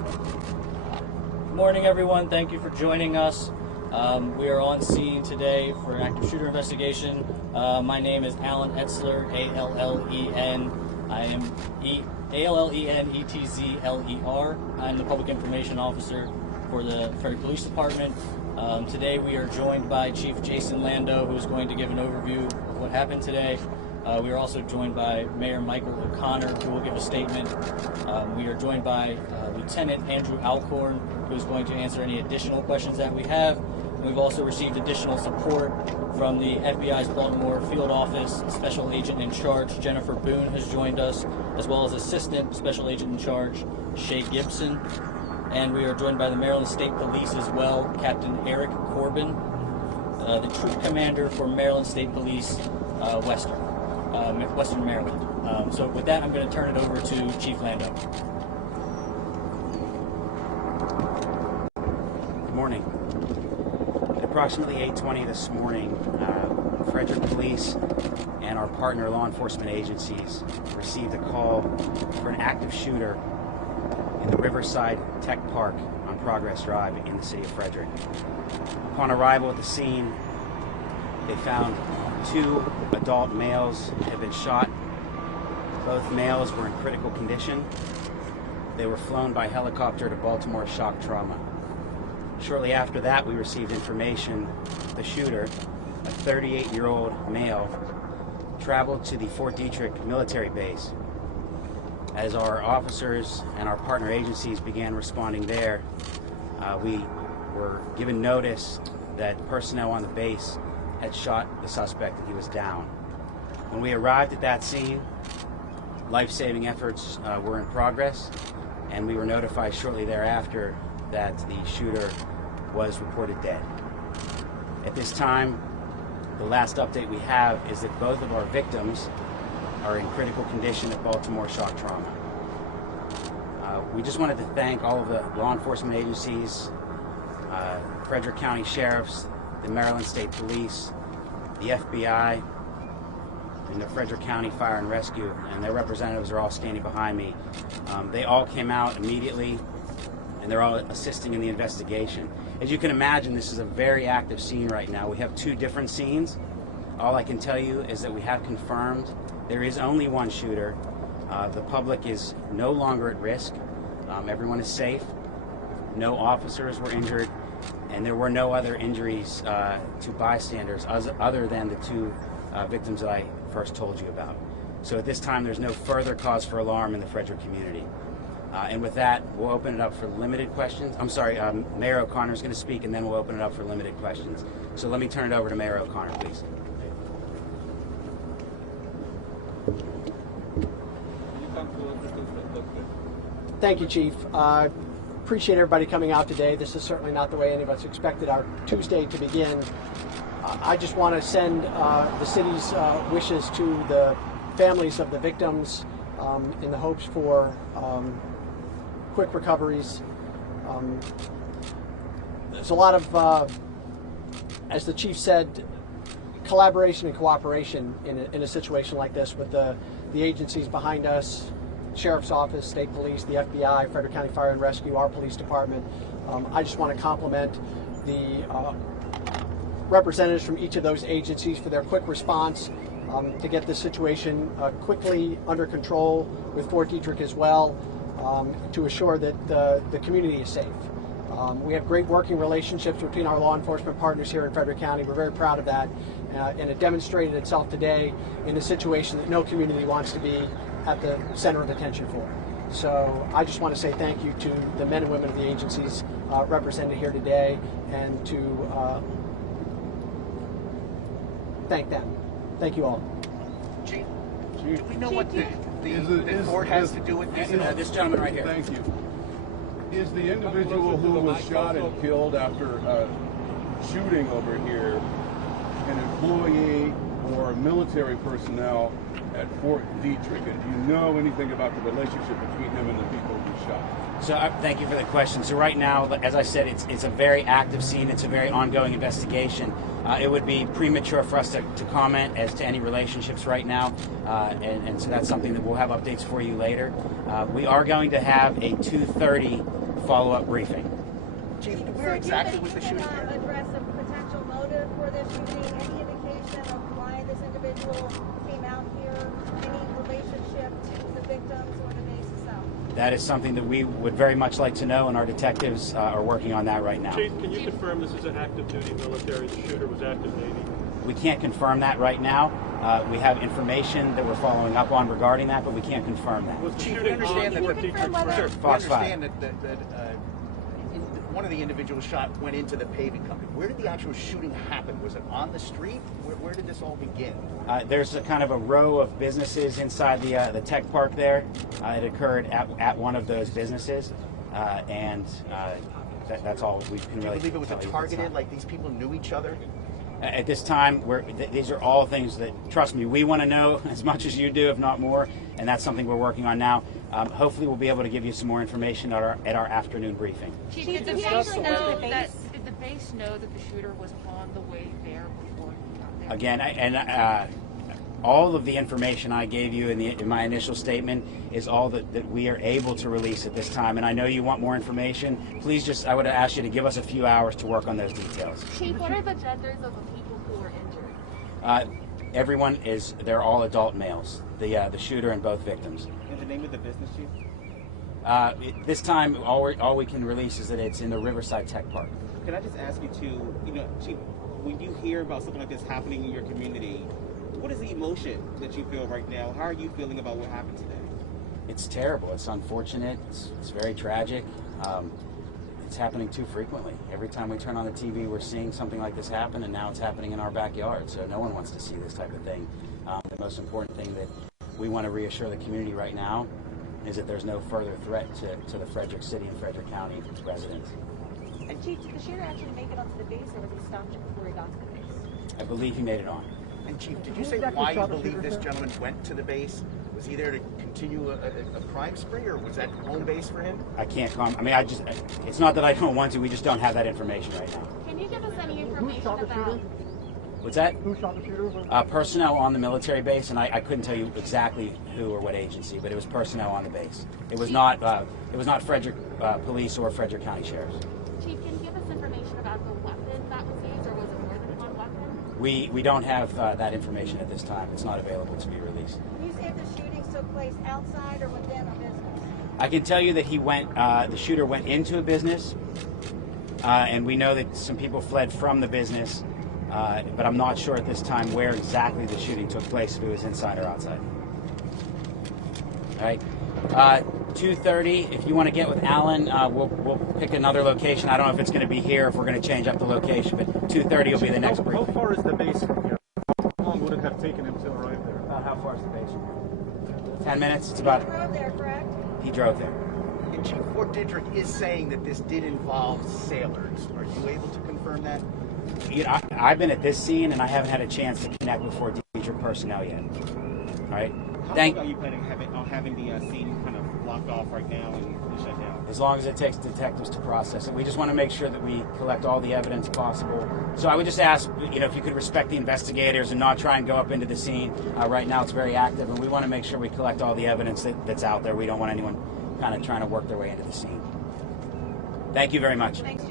Good morning, everyone. Thank you for joining us. We are on scene today for an active shooter investigation. My name is Alan Etzler, A-L-L-E-N. I am A-L-L-E-N-E-T-Z-L-E-R. I'm the Public Information Officer for the Frederick Police Department. Today we are joined by Chief Jason Lando, who is going to give an overview of what happened today. We are also joined by Mayor Michael O'Connor, who will give a statement. We are joined by Lieutenant Andrew Alcorn, who is going to answer any additional questions that we have. We've also received additional support from the FBI's Baltimore Field Office. Special Agent in Charge Jennifer Boone has joined us, as well as Assistant Special Agent in Charge Shay Gibson. And we are joined by the Maryland State Police as well, Captain Eric Corbin, the Troop Commander for Maryland State Police Western Maryland. So with that, I'm going to turn it over to Chief Lando. Good morning. At approximately 8:20 this morning, Frederick Police and our partner law enforcement agencies received a call for an active shooter in the Riverside Tech Park on Progress Drive in the city of Frederick. Upon arrival at the scene, they found 2 adult males had been shot. Both males were in critical condition. They were flown by helicopter to Baltimore Shock Trauma. Shortly after that, we received information the shooter, a 38-year-old male, traveled to the Fort Detrick military base. As our officers and our partner agencies began responding there, we were given notice that personnel on the base had shot the suspect and he was down. When we arrived at that scene, life-saving efforts were in progress, and we were notified shortly thereafter that the shooter was reported dead. At this time, the last update we have is that both of our victims are in critical condition at Baltimore Shock Trauma. We just wanted to thank all of the law enforcement agencies, Frederick County Sheriffs, the Maryland State Police, the FBI, and the Frederick County Fire and Rescue, and their representatives are all standing behind me. They all came out immediately, and they're all assisting in the investigation. As you can imagine, this is a very active scene right now. We have 2 different scenes. All I can tell you is that we have confirmed there is only one shooter. The public is no longer at risk. Everyone is safe. No officers were injured, and there were no other injuries to bystanders other than the 2 victims that I first told you about. So at this time, there's no further cause for alarm in the Frederick community. And with that, we'll open it up for limited questions. I'm sorry, Mayor O'Connor is going to speak, and then we'll open it up for limited questions. So let me turn it over to Mayor O'Connor, please. Thank you, Chief. Appreciate everybody coming out today. This is certainly not the way any of us expected our Tuesday to begin. I just want to send the city's wishes to the families of the victims in the hopes for quick recoveries. There's a lot of, as the Chief said, collaboration and cooperation in a situation like this with the agencies behind us, Sheriff's Office, State Police, the FBI, Frederick County Fire and Rescue, our police department. I just want to compliment the representatives from each of those agencies for their quick response to get this situation quickly under control with Fort Detrick as well, to assure that the community is safe. We have great working relationships between our law enforcement partners here in Frederick County. We're very proud of that, and it demonstrated itself today in a situation that no community wants to be at the center of attention for. So I just want to say thank you to the men and women of the agencies represented here today, and to thank them. Thank you all. Chief, do we know what the court has to do with this? This gentleman right here. Thank you. Is the individual who was shot and killed after shooting over here an employee or military personnel at Fort Detrick? And do you know anything about the relationship between him and the people who shot? So thank you for the question. So right now, as I said, it's a very active scene. It's a very ongoing investigation. It would be premature for us to comment as to any relationships right now, and so that's something that we'll have updates for you later. We are going to have a 2:30 follow-up briefing. Chief, where exactly was the shooting? Address a potential motive for this shooting, any indication of why this individual came out here, any relationship to the victims or the base itself? That is something that we would very much like to know, and our detectives are working on that right now. Chief, can you confirm this is an active duty military? The shooter was active Navy? We can't confirm that right now. We have information that we're following up on regarding that, but we can't confirm that. Was the Chief, we shooting understand that on the Dietrich whether- sure, we Fox five. understand that one of the individuals shot went into the paving company. Where did the actual shooting happen? Was it on the street? Where did this all begin? There's a kind of a row of businesses inside the tech park there. It occurred at one of those businesses, and that's all we can Do you really believe it was tell you at this targeted, time. like these people knew each other? At this time, these are all things that, trust me, we want to know as much as you do, if not more, and that's something we're working on now. Hopefully, we'll be able to give you some more information at our afternoon briefing. Chief, Chief, did did the you base actually know know the that? base? Did the base know that the shooter was on the way there before he got there? Again, all of the information I gave you in my initial statement is all that we are able to release at this time. And I know you want more information. Please I would ask you to give us a few hours to work on those details. Chief, what are the genders of the people who were injured? They're all adult males, the shooter and both victims. And the name of the business, Chief? This time, all we can release is that it's in the Riverside Tech Park. Can I just ask you to, Chief, when you hear about something like this happening in your community, what is the emotion that you feel right now? How are you feeling about what happened today? It's terrible. It's unfortunate. It's very tragic. It's happening too frequently. Every time we turn on the TV, we're seeing something like this happen, and now it's happening in our backyard. So no one wants to see this type of thing. The most important thing that we want to reassure the community right now is that there's no further threat to the Frederick City and Frederick County residents. And Chief, did the shooter actually make it onto the base, or was he stopped before he got to the base? I believe he made it on. And Chief, did you say why you believe this gentleman went to the base? Was he there to continue a crime spree, or was that home base for him? I can't comment. I mean, it's not that I don't want to. We just don't have that information right now. Can you give us any information about? What's that? Who shot the shooter? Personnel on the military base, and I couldn't tell you exactly who or what agency, but it was personnel on the base. It was not Frederick Police or Frederick County Sheriffs. Chief, can you give us information about the weapon that was used, or was it more than one weapon? We don't have that information at this time. It's not available to be released. Can you say if the shootings took place outside or within a business? I can tell you that the shooter went into a business, and we know that some people fled from the business, but I'm not sure at this time where exactly the shooting took place, if it was inside or outside. All right. 2:30. If you want to get with Alan, we'll pick another location. I don't know if it's going to be here, if we're going to change up the location, but 2:30 will be the next How briefing. far is the base from here? How long would it have taken him to arrive there? How far is the base from here? 10 minutes. It's about. He drove there, correct? He drove there. And Chief, Fort Dietrich is saying that this did involve sailors. Are you able to confirm that? You know, I've been at this scene, and I haven't had a chance to connect with Fort Dietrich personnel yet. All right. How long are you planning on having the scene kind of blocked off right now and shut down? As long as it takes detectives to process it. We just want to make sure that we collect all the evidence possible. So I would just ask, if you could respect the investigators and not try and go up into the scene. Right now it's very active, and we want to make sure we collect all the evidence that's out there. We don't want anyone kind of trying to work their way into the scene. Thank you very much. Thanks, Chief.